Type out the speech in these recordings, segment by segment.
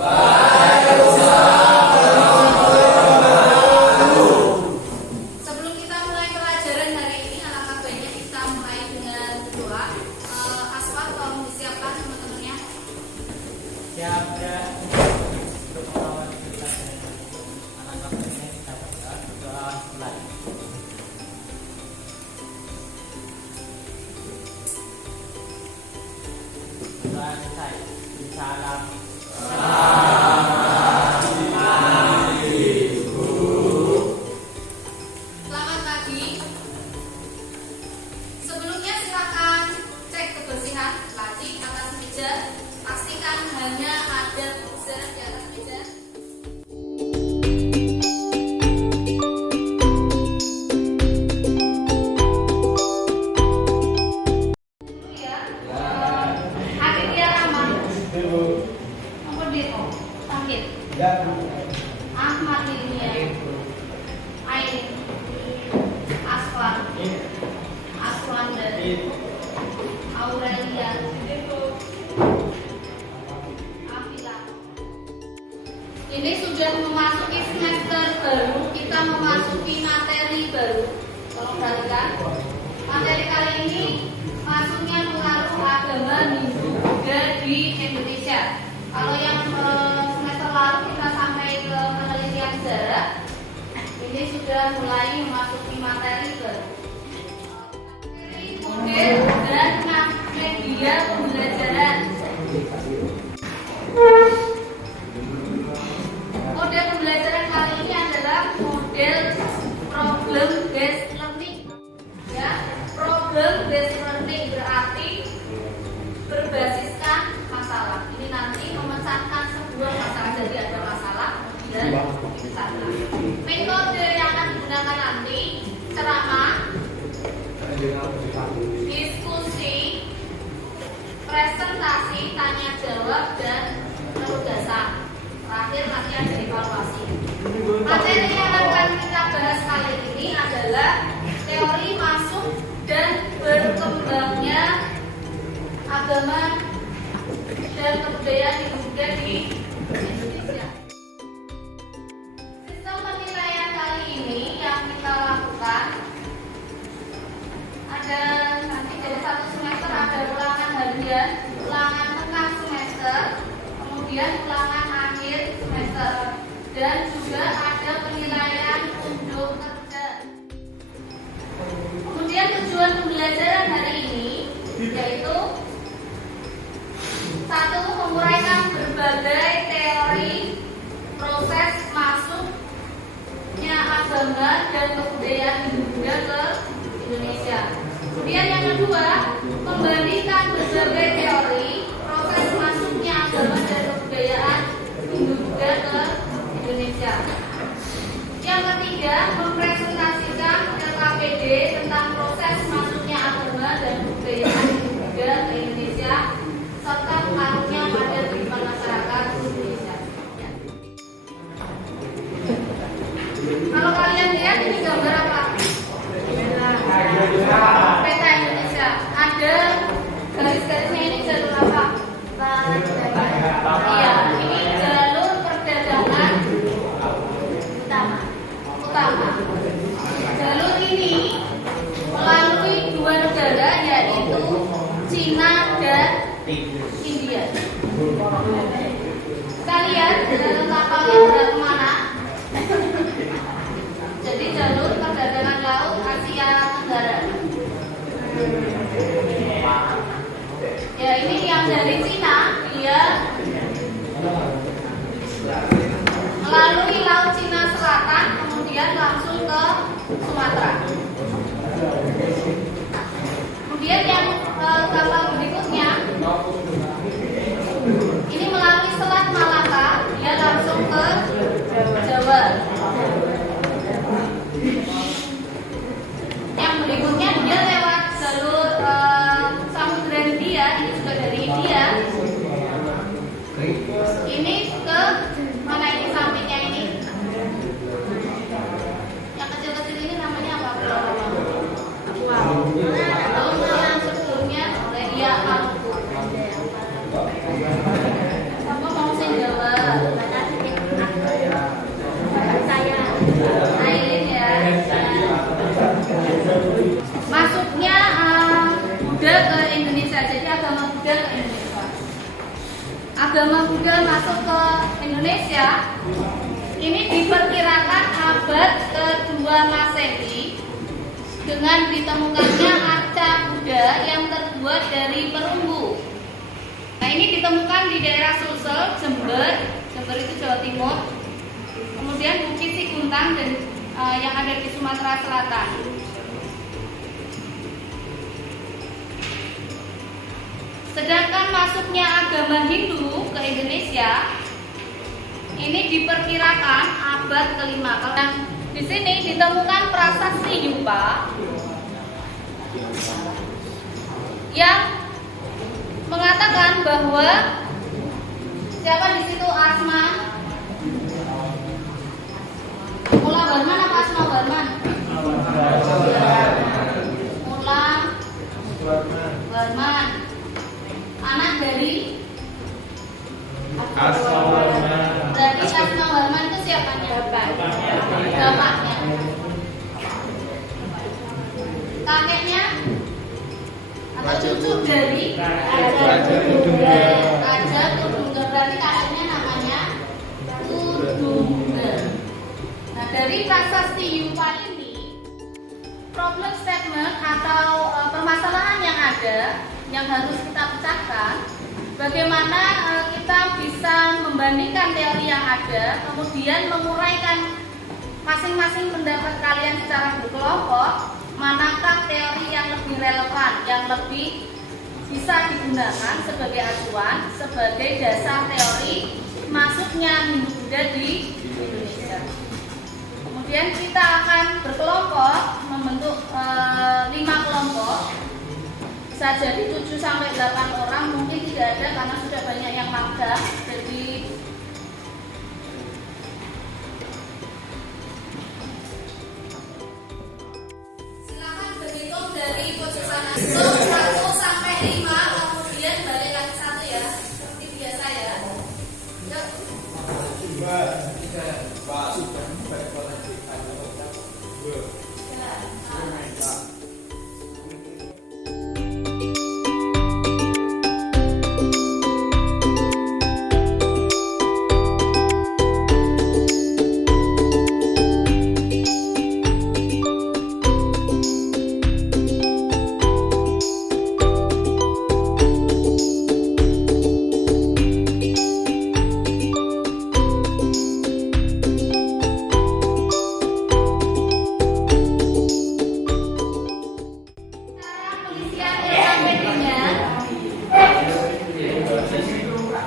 Sebelum kita mulai pelajaran hari ini, alangkah baiknya kita mulai dengan doa. Aswad, tolong disiapkan teman-temannya. Siap ya. Untuk mengawal kita, alangkah baiknya kita berdoa mulai. Doa selesai. Salam. Selamat pagi. Sebelumnya silakan cek kebersihan laci atas meja. Pastikan hanya ada buzzer di atas meja. Dulu ya. Aditya Rama. Nomor Dito. Sakit. Ahmad Ilmiah. Ain. Aswan. Aswanda. Aurelia. Afila. Ini sudah memasuki semester baru, kita memasuki materi baru. Tolong perhatikan. Materi kali ini masuknya pengaruh agama Hindu Buddha di Indonesia. Kalau yang semester lalu kita sampai ke penelitian sejarah, ini sudah mulai memasuki materi baru. Materi model dan media pembelajaran. Model pembelajaran kali ini adalah model problem based learning. Ya, problem based learning berarti berbasiskan masalah. Ini nanti memecahkan sebuah masalah, jadi ada masalah dan dipecahkan. Metode yang akan digunakan nanti ceramah, diskusi, presentasi, tanya jawab dan penugasan. Terakhir nanti ada evaluasi. Materi yang akan kita bahas kali ini adalah teori masuk dan berkembangnya agama dan kebudayaan yang juga di Indonesia. Sistem penilaian kali ini yang kita lakukan ada nanti dari satu semester ada ulangan harian, ulangan tengah semester, kemudian ulangan akhir semester, dan juga ada penilaian untuk kerja. Kemudian tujuan pembelajaran hari ini yaitu satu, menguraikan berbagai teori proses masuknya agama dan kebudayaan Hindu-Buddha ke Indonesia. Kemudian yang kedua, membandingkan berbagai teori proses masuknya agama dan kebudayaan Hindu-Buddha ke Indonesia. Yang ketiga, mempresentasikan LKPD tentang proses masuknya agama dan kebudayaan Hindu-Buddha ke Indonesia serta pengaruhnya pada kehidupan masyarakat Indonesia. Kalau kalian lihat ini gambar apa? Peta Indonesia. Ada garis-garisnya, ini jalur apa? Iya, ini jalur perdagangan utama. Jalur ini melalui dua negara yaitu Cina dan India. Kita lihat jalur kapalnya berada kemana? Jadi jalur perdagangan laut Asia Tenggara. Ya, ini yang dari Cina, dia melalui laut Cina Selatan, kemudian langsung ke Sumatera. Kemudian yang kapal berikutnya ini melalui Selat Malaka, dia langsung ke Jawa. Yang berikutnya dia lewat jalur Samudra Hindia, ini juga dari India. Ini ke mana ini sampingnya ini? Yang kecil-kecil ini namanya apa? Yang sebelumnya Ledia Maluku. Kamu mau Jawa. Buddha masuk ke Indonesia ini diperkirakan abad kedua Masehi dengan ditemukannya arca Buddha yang terbuat dari perunggu. Nah, ini ditemukan di daerah Sulsel, Jember itu Jawa Timur. Kemudian Bukit Siguntang dan yang ada di Sumatera Selatan. Sedangkan masuknya agama Hindu ke Indonesia ini diperkirakan abad kelima. Kalau di sini ditemukan prasasti Yupa yang mengatakan bahwa siapa di situ Asma Mula Barman apa Asma Barman? Mula Barman, anak dari Asma Barman. Berarti Asma Barman itu siapanya? Bapaknya. Kakeknya atau cucu dari Raja Tudungga. Raja Tudungga. Berarti kakeknya namanya Tudungga. Nah, dari prasasti Yupa ini, problem statement atau permasalahan yang ada yang harus kita pecahkan, bagaimana kita bisa membandingkan teori yang ada, kemudian menguraikan masing-masing pendapat kalian secara berkelompok, manakah teori yang lebih relevan, yang lebih bisa digunakan sebagai acuan, sebagai dasar teori masuknya Hindu Buddha di Indonesia. Kemudian kita akan berkelompok, membentuk 5 kelompok. Bisa jadi 7-8 orang, mungkin tidak ada karena sudah banyak yang magang. Jadi silakan berhitung dari pojok sana. 1 sampai 5, kemudian balik lagi 1 ya, seperti biasa ya. Yuk.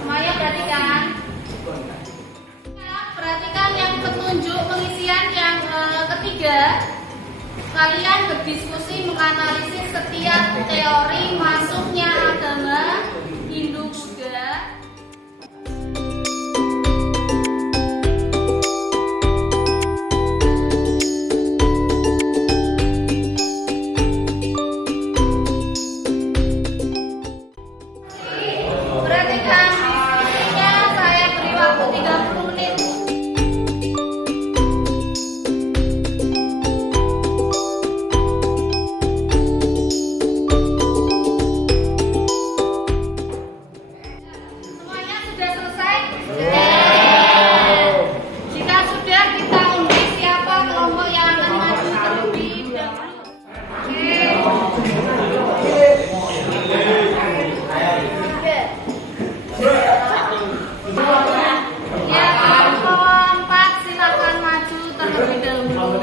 Semuanya perhatikan. Perhatikan yang petunjuk pengisian yang ketiga. Kalian berdiskusi menganalisis setiap teori masuknya agama Hindu Buddha. Perhatikan diskusinya, saya beri waktu 30 menit. Semuanya sudah selesai? Jika sudah, kita undi siapa kelompok yang akan maju terlebih dahulu. Ya, kelompok 4 silakan maju terlebih dahulu.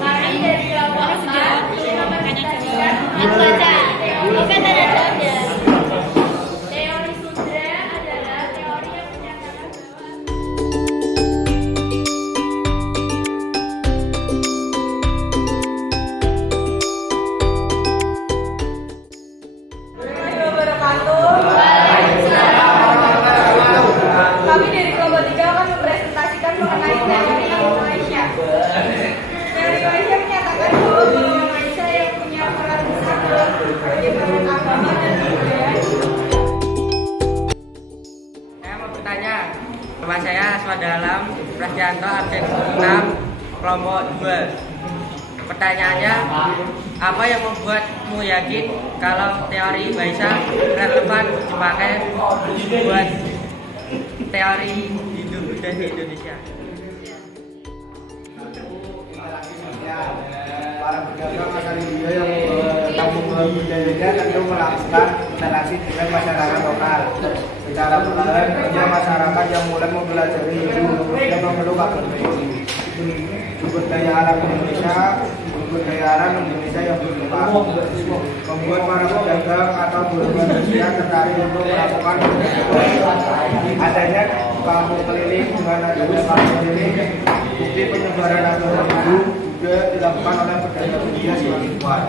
Mari dari kelompok sudah baca. Oke, tanda jawabnya. Teori Sudra adalah teori yang menyatakan bahwa Kami dari kelompok 3 akan mempresentasikan mengenai teori Malaysia. Teori Malaysia menyatakan bahwa golongan Malaysia yang punya peran besar dalam penyebaran agama dan budaya. Saya mau bertanya, nama saya Swadalam Prasjanto absen 6 kelompok 2. Pertanyaannya, Apa yang membuatmu yakin kalau teori Baisa relevan dipakai buat teori hidup dan di Indonesia? Para pedagang asal India yang membangun budayanya tentu melakukan interaksi dengan masyarakat lokal. Secara perlahan banyak masyarakat yang mulai mempelajari ilmu dan memeluk agama ini. Sumber daya alam Indonesia yang berlimpah membuat para pedagang atau buruh Indonesia tertarik untuk melakukan adanya kampung keliling. Dengan adanya kampung keliling, bukti penyebaran agama Hindu juga dilakukan oleh pedagang India semakin kuat.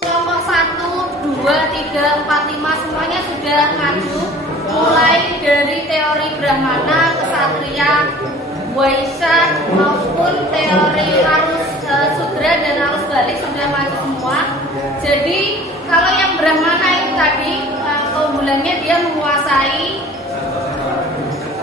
Kelompok 1, 2, 3, 4, 5 semuanya sudah maju, mulai dari teori Brahmana, Ksatria, Waisya maupun teori arus sudra dan arus balik sudah maju semua. Jadi kalau yang Brahmana itu tadi keunggulannya dia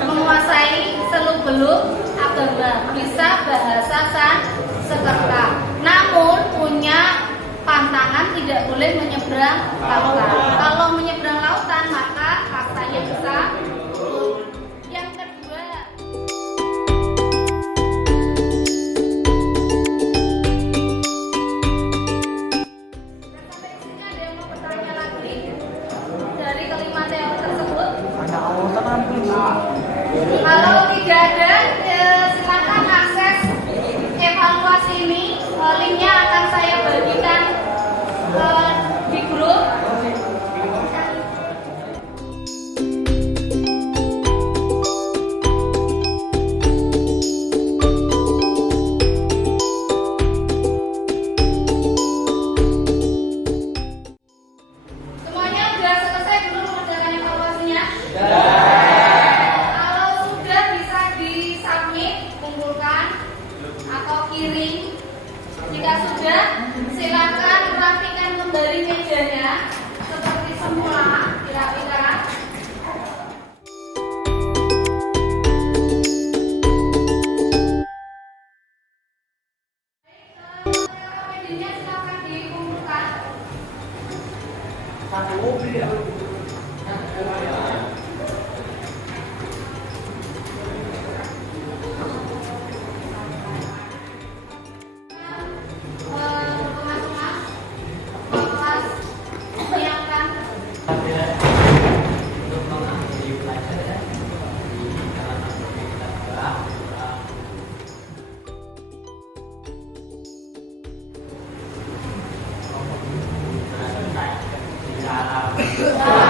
menguasai seluk-beluk agama, bisa bahasa Sanskerta. Namun punya pantangan tidak boleh menyeberang lautan. Kalau menyeberang lautan maka kastanya bisa turun. Yang kedua, sampai sini ada yang mau bertanya lagi dari kelima teori tersebut? Kalau tidak ada, silakan akses evaluasi ini. Linknya akan saya bagikan di grup. Semuanya sudah selesai belum mengerjakan evaluasinya? Kalau sudah bisa di-submit, kumpulkan atau kirim. Jika sudah, silakan rapikan kembali mejanya seperti semula, dirapikan. Medianya silakan dikumpulkan. Untuk mengambil pelajaran di dalam kita juga di dalam